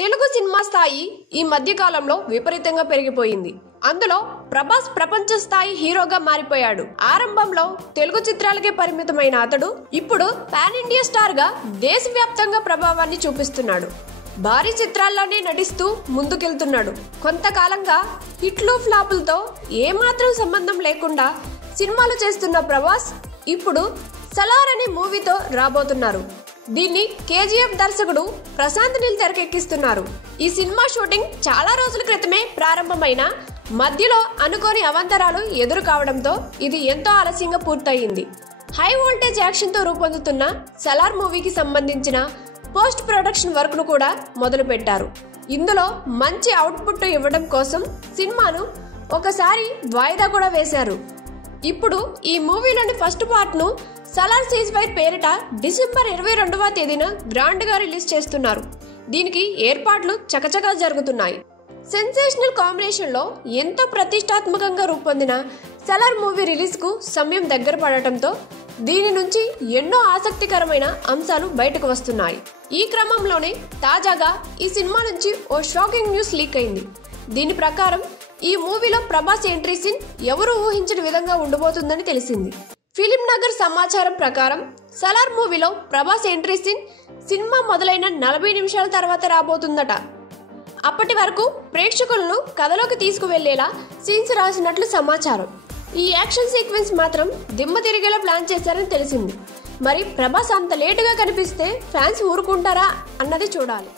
Telugu cinema స్థాయి ఈ మధ్య కాలంలో విపరీతంగా పెరిగిపోయింది. అందులో ప్రభాస్ ప్రపంచ స్థాయి హీరోగా మారిపోయాడు. ఆరంభంలో తెలుగు చిత్రాలకే పరిమితమైన అతడు ఇప్పుడు పాన్ ఇండియా స్టార్ గా దేశవ్యాప్తంగా ప్రభావాన్ని చూపిస్తున్నాడు. భారీ చిత్రాల్లోనే నటిస్తూ ముందుకెళ్తున్నాడు. కొంతకాలంగా హిట్లు ఫ్లాపులతో ఏమాత్రం సంబంధం లేకుండా సినిమాలు చేస్తున్న ప్రభాస్ ఇప్పుడు సలార్ అనే మూవీతో రాబోతున్నారు. దీన్ని కేజీఎఫ్ దర్శకుడు ప్రశాంత్ నీల్ తెరకెక్కిస్తున్నారు. ఈ సినిమా షూటింగ్ చాలా రోజుల క్రితమే ప్రారంభమైన మధ్యలో అనుకోని అవాంతరాలు ఎదురు కావడంతో ఇది ఎంతో ఆలస్యంగా పూర్తయింది. హై వోల్టేజ్ యాక్షన్ తో రూపొందుతున్న సలార్ మూవీకి సంబంధించిన పోస్ట్ ప్రొడక్షన్ వర్క్ ను కూడా మొదలు పెట్టారు. ఇందులో మంచి అవుట్పుట్ ఇవ్వడం కోసం సినిమాను ఒకసారి వాయిదా కూడా వేశారు. ఇప్పుడు ఈ మూవీలోని ఫస్ట్ పార్ట్ ను సలార్ సీజ్ ఫైర్ పేరిట డిసెంబర్ 22వ తేదీన గ్రాండ్ గా రిలీజ్ చేస్తున్నారు. దీనికి ఏర్పాట్లు చకచకా జరుగుతున్నాయి. సెన్సేషనల్ కాంబినేషన్ లో ఎంతో ప్రతిష్టాత్మకంగా రూపొందిన సలార్ మూవీ రిలీజ్ కు సమయం దగ్గర పడటంతో దీని నుంచి ఎన్నో ఆసక్తికరమైన అంశాలు బయటకు వస్తున్నాయి. ఈ క్రమంలోనే తాజాగా ఈ సినిమా నుంచి ఓ షాకింగ్ న్యూస్ లీక్ అయింది. దీని ప్రకారం ఈ మూవీలో ప్రభాస్ ఎంట్రీ సీన్ ఎవరు ఊహించిన విధంగా ఉండబోతుందని తెలిసింది. ఫిలిం నగర్ సమాచారం ప్రకారం సలార్ మూవీలో ప్రభాస్ ఎంట్రీ సీన్ సినిమా మొదలైన 40 నిమిషాల తర్వాత రాబోతుందట. అప్పటి వరకు ప్రేక్షకులను కథలోకి తీసుకువెళ్లేలా సీన్స్ రాసినట్లు సమాచారం. ఈ యాక్షన్ సీక్వెన్స్ మాత్రం దిమ్మ తిరిగేలా ప్లాన్ చేశారని తెలిసింది. మరి ప్రభాస్ అంత లేటుగా కనిపిస్తే ఫ్యాన్స్ ఊరుకుంటారా అన్నది చూడాలి.